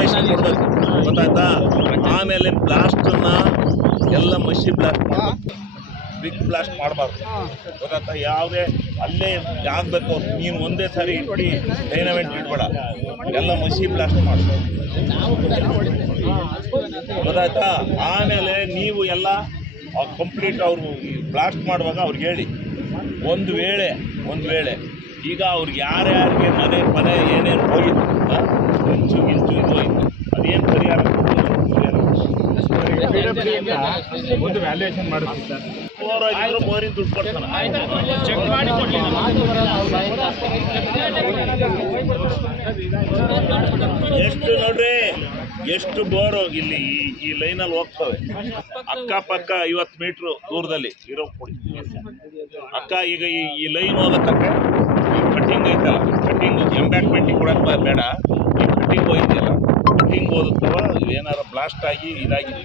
Permission ಕೊಡ್ಬೇಕು. ಗೊತ್ತಾಯ್ತಾ? ಆಮೇಲೆ ಬ್ಲಾಸ್ಟನ್ನ ಎಲ್ಲ ಮಷಿ ಬ್ಲಾಸ್ಟ್ ಮಾಡಬೇಕು. ಬಿಗ್ ಬ್ಲಾಸ್ಟ್ ಮಾಡಬಾರ್ದು. ಗೊತ್ತಾಯ್ತಾ? ಯಾವುದೇ, ಅಲ್ಲೇ ಆಗಬೇಕು ನೀನು ಒಂದೇ ಸಾರಿ ಇಟ್ಟು ಡೈನಮೆಂಟ್ ಇಟ್ಬೇಡ. ಎಲ್ಲ ಮಷಿ ಬ್ಲಾಸ್ಟ್ ಮಾಡು ಗೊತ್ತಾಯ್ತಾ? ಆಮೇಲೆ ನೀವು ಎಲ್ಲ ಕಂಪ್ಲೀಟ್ ಅವರು ಬ್ಲಾಸ್ಟ್ ಮಾಡುವಾಗ ಅವ್ರಿಗೆ ಹೇಳಿ. ಒಂದು ವೇಳೆ ಒಂದು ವೇಳೆ. ಈಗ ಅವ್ರಿಗೆ ಯಾರ್ಯಾರಿಗೆ ಮನೆ ಮನೆ ಏನೇನು ಹೋಗಿತ್ತು ಆ, ಇಂಚು ಇಂಚು ಇದು ಹೋಯ್ತು ಅದೇನು ಪರಿಹಾರ ಒಂದು ವ್ಯಾಲ್ಯೂಯೇಷನ್ ಮಾಡುತ್ತೆ ಸರ್ ಬೋರ್ ಆಗಿದ್ರು ಬೋರಿನ ದುಡ್ಡು ಕೊಡ್ತಾನೆ ಚೆಕ್ ಮಾಡಿ ಕೊಡ್ಲಿ ಎಷ್ಟು ನೋಡ್ರಿ? ಎಷ್ಟು ಬೋರ್ ಇಲ್ಲಿ ಈ- ಈ ಲೈನಲ್ಲಿ ಹೋಗ್ತವೆ. ಅಕ್ಕಪಕ್ಕ ಐವತ್ತು ಮೀಟರ್ ದೂರದಲ್ಲಿ ಇರೋ ಕೊಡಿ. ಅಕ್ಕ ಈಗ ಈ ಈ ಲೈನ್ ಹೋಗತ್ತಕ್ಕೆ ಎಂಬ್ಯಾಕ್ಮೆಂಟಿಗೆ ಕೊಡಕ್ಕೆ ಬೇಡ. ಈ ಫಿಟ್ಟಿಂಗ್ ಹೋಯ್ತಿಲ್ಲ. ಫಿಟ್ಟಿಂಗ್ ಓದುತ್ತವ ಏನಾರು ಬ್ಲಾಸ್ಟ್ ಆಗಿ ಇದಾಗಿದೆ